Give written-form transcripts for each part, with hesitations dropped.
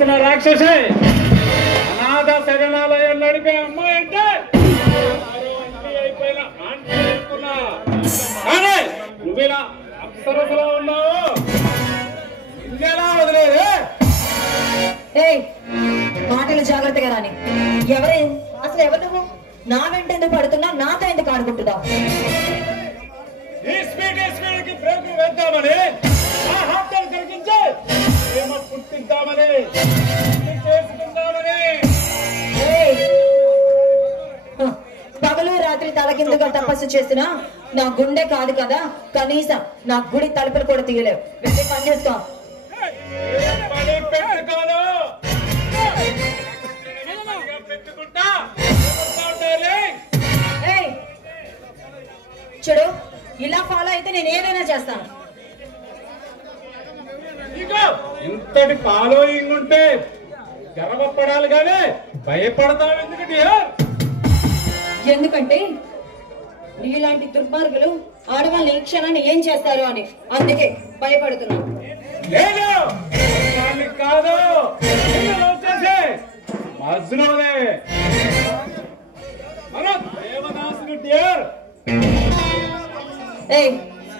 చూసిన రాక్షసే అనాథ శరణాలయం నడిపే అమ్మాయి అంటే అయిపోయిన అనుకున్నా కానీ నువ్వేలా అప్సరసలో ఉన్నావు ఇంకేలా వదిలేదు మాటలు జాగ్రత్తగా రాని ఎవరే అసలు ఎవరు నువ్వు నా వెంట ఎందుకు పడుతున్నావు నాతో ఎందుకు ఆడుకుంటున్నావు బ్రేకులు వేద్దామని ఆ హాస్టల్ కలిగించి ప్రేమ పుట్టిద్దామని చేసుకుందామని పగలు రాత్రి తలకిందుగా తపస్సు చేసినా నా గుండె కాదు కదా కనీసం నా గుడి తలుపులు కూడా తీయలేవు వెళ్ళి పని చేసుకో చూడు ఇలా ఫాలో అయితే నేను ఏదైనా చేస్తాను ఇంతటి ఫాలోయింగ్ ఉంటే గర్వపడాలి కానీ భయపడతావు ఎందుకంటే నీలాంటి దుర్మార్గులు ఆడవాళ్ళని ఈ క్షణాన్ని ఏం చేస్తారు అని అందుకే భయపడుతున్నాను కాదు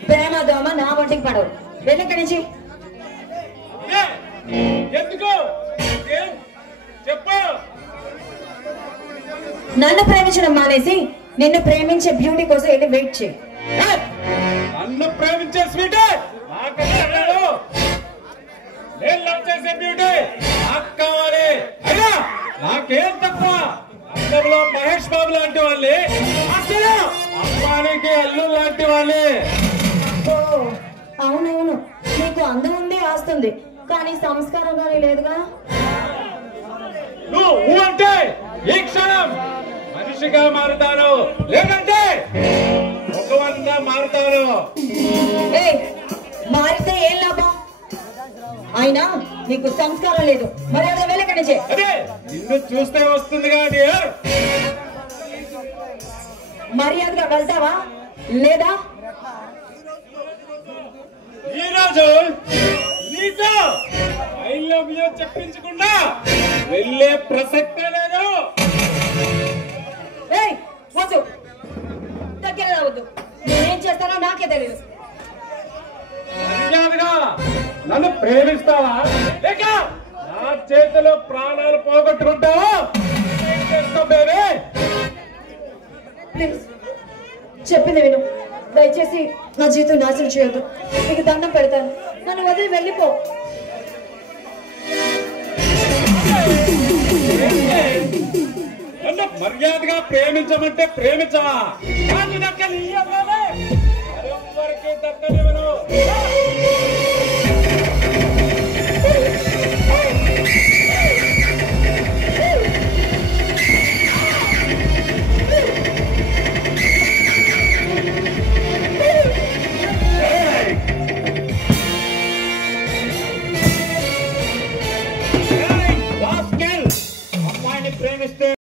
ప్రేమ దోమ నా ఒంటికి పడవు వెళ్ళక్కడి నుంచి ఎందుకు చెప్పు నన్ను ప్రేమించడం మానేసి నిన్ను ప్రేమించే బ్యూటీ కోసం వెళ్ళి వెయిట్ చేయి నన్ను ప్రేమించే స్వీట్ నేను లవ్ చేసే బ్యూటీ నాకు కావాలి అయ్యా నాకేం తప్ప అందంలో మహేష్ బాబు లాంటి వాళ్ళే అసలు అమ్మానికి అల్లు లాంటి వాళ్ళే అవునవును నీకు అందం ఉంది ఆస్తుంది కానీ సంస్కారం కానీ లేదుగా నువ్వు అంటే ఈ క్షణం మనిషిగా మారుతాను లేదంటే భగవంతుగా మారుతాను మారితే ఏం లాభం అయినా నీకు సంస్కారం లేదు మరి అదే వెళ్ళక్కడి నుంచి అదే నిన్ను చూస్తే వస్తుంది కానీ మర్యాదగా వెళ్తావా లేదా ఈరోజు నీతో ఐ లవ్ యూ చెప్పించకుండా వెళ్ళే ప్రసక్తే లేదు వద్దు దగ్గర రావద్దు నేనేం చేస్తానో నాకే తెలియదు మర్యాదగా నన్ను ప్రేమిస్తావా లేక నా చేతిలో ప్రాణాలు పోగొట్టుకుంటావా ఏం చేస్తావు బేబీ ప్లీజ్ చెప్పింది విను దయచేసి నా జీవితం నాశనం చేయొద్దు నీకు దండం పెడతాను నన్ను వదిలి వెళ్ళిపో నన్ను మర్యాదగా ప్రేమించమంటే ప్రేమించవా నాకు దక్కని